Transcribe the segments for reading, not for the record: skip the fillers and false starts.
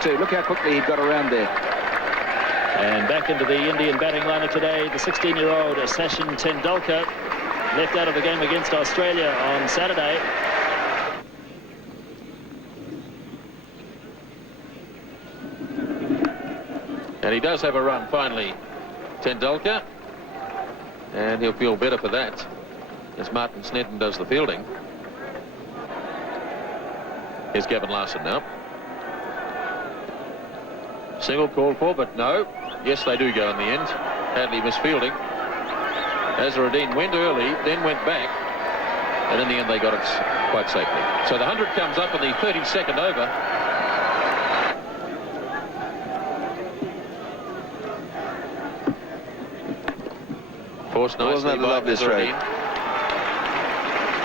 too. Look how quickly he got around there. And back into the Indian batting lineup today, the 16-year-old Sachin Tendulkar, left out of the game against Australia on Saturday. And he does have a run finally, Tendulkar, and he'll feel better for that as Martin Snedden does the fielding. Here's Gavin Larson now. Single called for, but no. Yes, they do go in the end. Hadley misfielding. Azharuddin went early, then went back, and in the end they got it quite safely. So the 100 comes up in the 32nd over. Forced nicely by Azharuddin.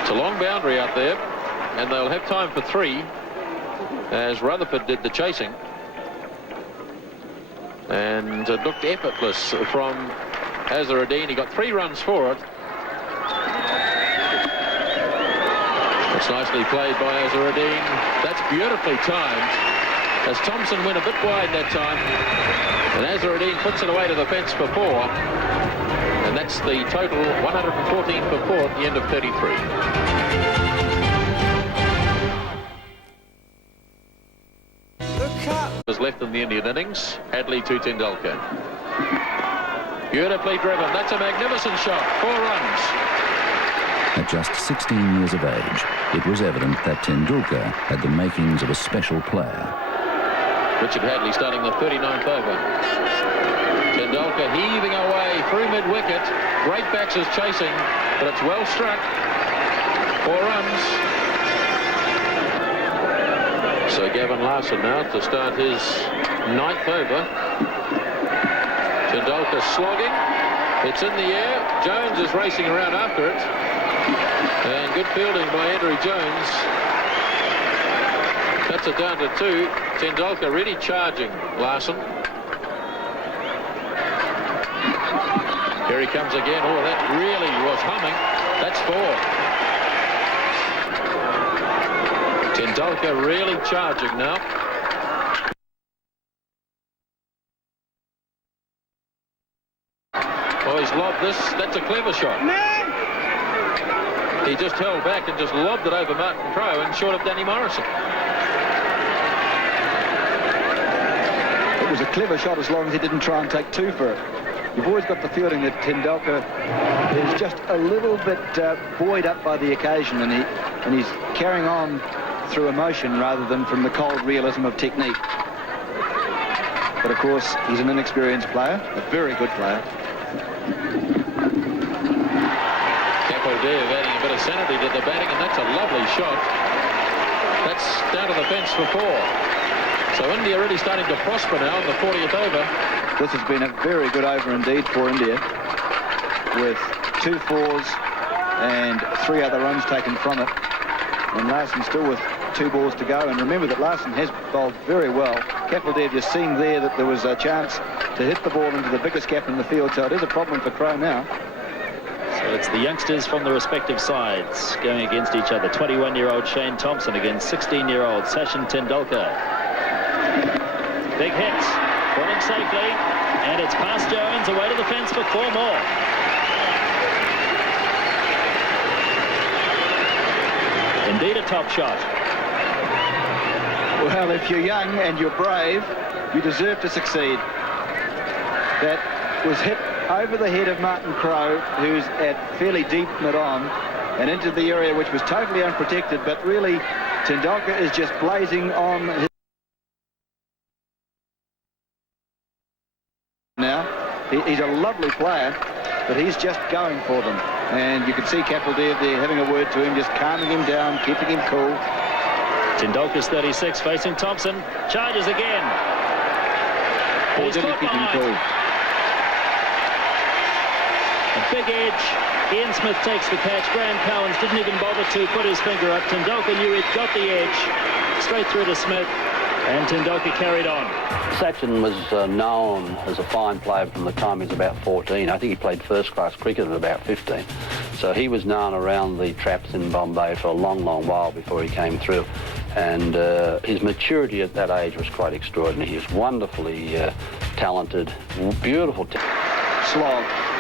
It's a long boundary out there, and they'll have time for 3 as Rutherford did the chasing. And it looked effortless from Azharuddin. He got 3 runs for it. It's nicely played by Azharuddin. That's beautifully timed, as Thompson went a bit wide that time, and Azharuddin puts it away to the fence for 4. And that's the total, 114 for 4 at the end of 33. Was left in the Indian innings. Hadley to Tendulkar. Beautifully driven. That's a magnificent shot. 4 runs. At just 16 years of age, it was evident that Tendulkar had the makings of a special player. Richard Hadley starting the 39th over. Tendulkar heaving away through mid-wicket. Great backs chasing, but it's well struck. 4 runs. So Gavin Larson now to start his 9th over. Tendulkar slogging. It's in the air. Jones is racing around after it. And good fielding by Andrew Jones. Cuts it down to 2. Tendulkar really charging Larson. Here he comes again. Oh, that really was humming. That's 4. Tendulkar really charging now. Oh, he's lobbed this. That's a clever shot. He just held back and just lobbed it over Martin Crowe and short of Danny Morrison. It was a clever shot as long as he didn't try and take 2 for it. You've always got the feeling that Tendulkar is just a little bit buoyed up by the occasion, and he's carrying on through emotion rather than from the cold realism of technique. But of course, he's an inexperienced player, a very good player. Dev adding a bit of sanity to the batting, and that's a lovely shot. That's down to the fence for 4. So India really starting to prosper now in the 40th over. This has been a very good over indeed for India, with 2 4s and 3 other runs taken from it. And Larson still with 2 balls to go. And remember that Larson has bowled very well. Kapildev just seeing there that there was a chance to hit the ball into the biggest gap in the field. So it is a problem for Crowe now. So it's the youngsters from the respective sides going against each other. 21-year-old Shane Thompson against 16-year-old Sachin Tendulkar. Big hits, falling safely, and it's past Jones, away to the fence for 4 more. Indeed a top shot. Well, if you're young and you're brave, you deserve to succeed. That was hit over the head of Martin Crowe, who's at fairly deep mid-on, and into the area which was totally unprotected, but really Tendulkar is just blazing on his now. He's a lovely player, but he's just going for them. And you can see Kapildev there having a word to him, just calming him down, keeping him cool. Tendulkar's 36, facing Thompson, charges again. Or did he keep him cool? A big edge. Ian Smith takes the catch. Graham Cowans didn't even bother to put his finger up. Tendulkar knew he'd got the edge. Straight through to Smith. And Tendulkar carried on. Sachin was known as a fine player from the time he was about 14. I think he played first-class cricket at about 15. So he was known around the traps in Bombay for a long, long while before he came through. and his maturity at that age was quite extraordinary. He was wonderfully talented, beautiful. Slog.